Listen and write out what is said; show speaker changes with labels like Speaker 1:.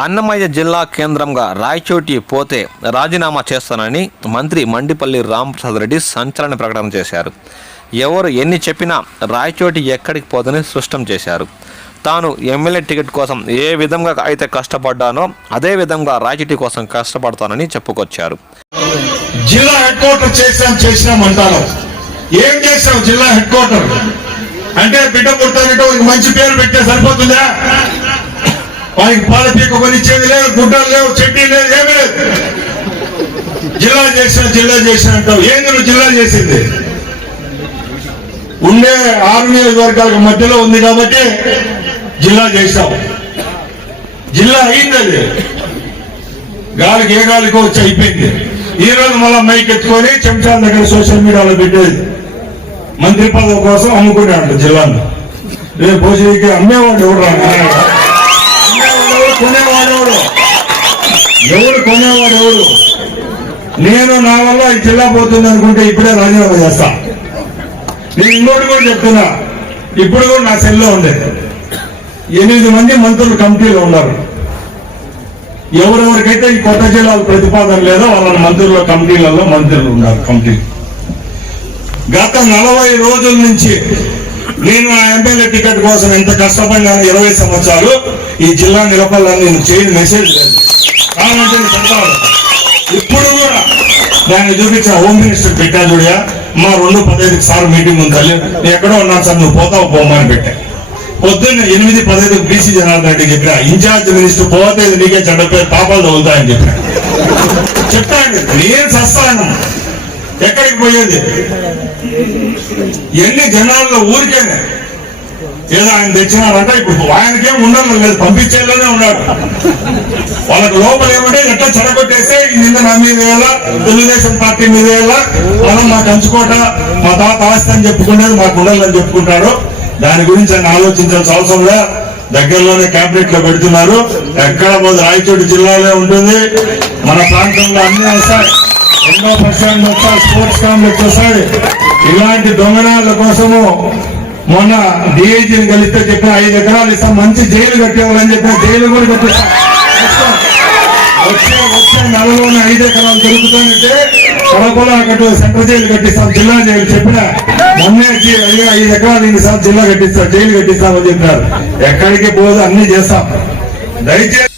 Speaker 1: అన్నమయ్య జిల్లా కేంద్రంగా రాయచోటి పోతే రాజీనామా చేస్తానని మంత్రి మండిపల్లి రామప్రసాద్ రెడ్డి సంచలన ప్రకటన చేశారు. ఎవరు ఎన్ని చెప్పినా రాయచోటి ఎక్కడికి పోదని స్పష్టం చేశారు. తాను ఎమ్మెల్యే టికెట్ కోసం ఏ విధంగా అయితే కష్టపడ్డానో అదే విధంగా రాయచోటి కోసం కష్టపడతానని చెప్పుకొచ్చారు.
Speaker 2: జిల్లా హెడ్ క్వార్టర్ చేసాం చేసినాం అంటాను ఏం చేసాం జిల్లా హెడ్ క్వార్టర్? అంటే బిడ్డ పుట్టాలంటే మంచి పేరు పెట్టే సరిపోతుందా? వారికి పాల పీక కొనిచ్చేది లేదు గుడ్డలు లేవు చెడ్డీ లేదు ఏమీ లేదు. జిల్లా చేసిన జిల్లా చేసిన అంటావు. ఏంది నువ్వు జిల్లా చేసింది. ఉండే ఆరు నియోజకవర్గాలకు మధ్యలో ఉంది కాబట్టి జిల్లా చేశావు. జిల్లా అయింది అది గాలికి ఏ గాలికో వచ్చి అయిపోయింది. ఈ రోజు మళ్ళీ మైక్ ఎత్తుకొని చెంచాల దగ్గర సోషల్ మీడియాలో పెట్టేది. మంత్రి పదవి కోసం అమ్ముకున్నాడు జిల్లాను. రేపు భోజనకి అమ్మేవాడు ఎవడు రా ఎవడు కొనేవాడు ఎవడు ఎవడు కొనేవాడు ఎవడు నేను నా వల్ల ఈ జిల్లా పోతుంది అనుకుంటే ఇప్పుడే రాజీనామా చేస్తా. నేను ఇంకోటి కూడా చెప్తున్నా. ఇప్పుడు కూడా నా సెల్లో ఉంది ఎనిమిది మంది మంత్రులు కమిటీలో ఉన్నారు. ఎవరెవరికైతే ఈ కొత్త జిల్లాల ప్రతిపాదన లేదో వాళ్ళ మంత్రుల కమిటీలలో మంత్రులు ఉన్నారు కమిటీ. గత నలభై రోజుల నుంచి నేను నా ఎమ్మెల్యే టికెట్ కోసం ఎంత కష్టపడినాను ఇరవై సంవత్సరాలు ఈ జిల్లా నిలపాలని నేను చేయని మెసేజ్ లేదు కావాలంటే చెప్తాను. ఇప్పుడు కూడా నేను చూపించిన హోమ్ మినిస్టర్ పెట్టా చూడయా మా రెండు పదహైదుకి సార్ మీటింగ్ ఉంది తల్లి. నేను ఎక్కడో ఉన్నాను సార్ నువ్వు పోతావు పోమని పెట్టా. పొద్దున్న ఎనిమిది పదహైదు బీసీ జనార్దన్ రెడ్డి చెప్పిన ఇన్ఛార్జ్ మినిస్టర్ పోతే నీకే చెడ్డ పేరు పాపాలు తగులుతాయని చెప్పిన. చెప్పాను నేను చస్తాను ఎక్కడికి పోయేది? ఎన్ని జనాల్లో ఊరికేనే. ఏదో ఆయన తెచ్చినారంట ఇప్పుడు ఆయనకేం ఉండాలి లేదు పంపించేలోనే ఉన్నాడు వాళ్ళకి లోపల ఏమంటే ఎట్లా చెడగొట్టేస్తే ఈ నా మీద వేలా తెలుగుదేశం పార్టీ మీద వేలా మనం మా కంచుకోట మా తాత ఆస్తి అని చెప్పుకునేది మాకు ఉండాలని చెప్పుకుంటాడు. దాని గురించి ఆయన ఆలోచించాల్సిన అవసరం లే దగ్గరలోనే క్యాబినెట్లో పెడుతున్నారు. ఎక్కడ పోదు? రాయచోటి జిల్లాలో ఉంటుంది. మన ప్రాంతంలో అన్ని వస్తాయి. ఎన్నో పరిశ్రమలు వస్తాయి స్పోర్ట్స్ కాంప్లెక్స్ వస్తాయి. ఇలాంటి దొంగనాల కోసము మొన్న డిఐజీని కలిస్తే చెప్పిన ఐదు ఎకరాలు ఇస్తాం. మంచి జైలు కట్టేవాళ్ళని చెప్పిన జైలు కూడా కట్టిస్తాం. వచ్చే వచ్చే నెలలోనే ఐదు ఎకరాలు దొరుకుతానంటే కడపలో కట్టు సెంట్రల్ జైలు కట్టిస్తాం. జిల్లా జైలు చెప్పిన మొన్నే ఐదు ఎకరాలు ఇన్ని సార్లు జిల్లా కట్టిస్తాం జైలు కట్టిస్తామని చెప్పినారు. ఎక్కడికి పోదు అన్ని చేస్తాం. దయచేసి